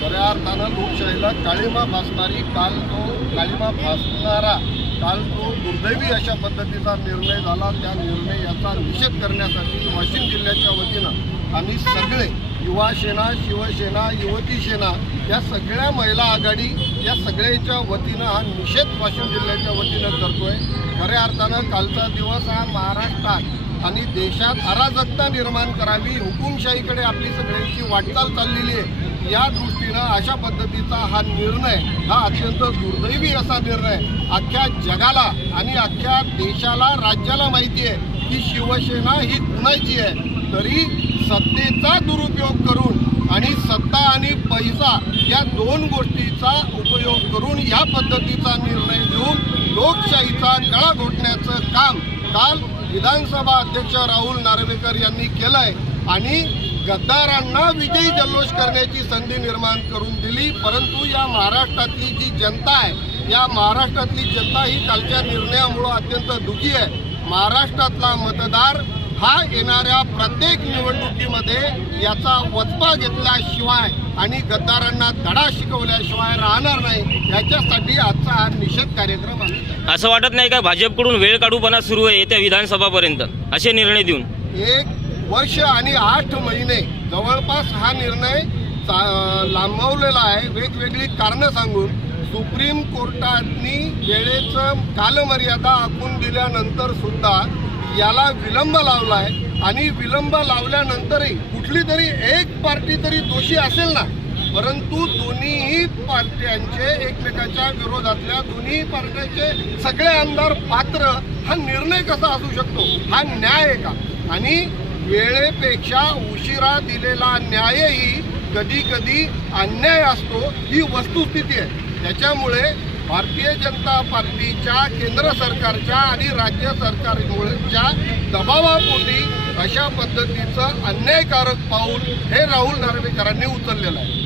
खऱ्या अर्थानं लोकशाहीला काळिमा फासणारी काल तो दुर्दैवी अशा पद्धतीचा निर्णय झाला। त्या निर्णयाचा निषेध करण्यासाठी वाशिम जिल्ह्याच्या वतीनं आम्ही सगळे युवा सेना, शिवसेना, युवती सेना या सगळ्या महिला आघाडी या सगळ्याच्या वतीनं हा निषेध वाशिम जिल्ह्याच्या वतीनं करतोय। खऱ्या अर्थानं कालचा दिवस हा महाराष्ट्रात आणि देशात अराजकता निर्माण करावी, हुकुमशाहीकडे आपली सगळ्यांची वाटचाल चाललेली आहे। या दृष्टीनं अशा पद्धतीचा हा निर्णय हा अत्यंत दुर्दैवी असा निर्णय अख्ख्या जगाला आणि अख्ख्या देशाला, राज्याला माहिती आहे की शिवसेना ही कुणाची आहे। तरी सत्तेचा दुरुपयोग करून आणि सत्ता आणि पैसा या दोन गोष्टीचा उपयोग करून या पद्धतीचा निर्णय घेऊन लोकशाहीचा गळा घोटण्याचं काम काल विधानसभा अध्यक्ष राहुल नार्वेकर यांनी केलंय आणि गद्दारांना विजयी जल्लोष करण्याची संधी निर्माण करून दिली। परंतु या महाराष्ट्रातली जी जनता आहे, या महाराष्ट्रातली जनता ही कालच्या निर्णयामुळे अत्यंत दुःखी आहे। महाराष्ट्रातला मतदार हा येणाऱ्या प्रत्येक निवडणुकीमध्ये याचा वचपा घेतल्याशिवाय आणि गद्दारांना धडा शिकवल्याशिवाय राहणार नाही। याच्यासाठी आजचा हा निषेध कार्यक्रम आहे। असं वाटत नाही का भाजपकडून वेळ काढूपणा सुरू आहे येत्या विधानसभापर्यंत असे निर्णय देऊन? 1 वर्ष आणि 8 महिने जवळपास हा निर्णय लांबवलेला आहे, वेगवेगळी कारणं सांगून। सुप्रीम कोर्टाने वेळेचं कालमर्यादा आखून दिल्यानंतर सुद्धा याला विलंब लावला आहे आणि विलंब लावल्यानंतरही कुठली तरी एक पार्टी तरी दोषी असेल ना, परंतु दोन्ही पार्ट्यांचे एकमेकाच्या विरोधातल्या दोन्ही पार्ट्यांचे सगळे आमदार पात्र, हा निर्णय कसा असू शकतो? हा न्याय आहे का? आणि वेळेपेक्षा उशिरा दिलेला न्यायही कधी कधी अन्याय असतो, ही वस्तुस्थिती आहे। त्याच्यामुळे भारतीय जनता पार्टीच्या, केंद्र सरकारच्या आणि राज्य सरकारच्या दबावापोटी अशा पद्धतीचं अन्यायकारक पाऊल हे राहुल नार्वेकरांनी उचललेलं आहे।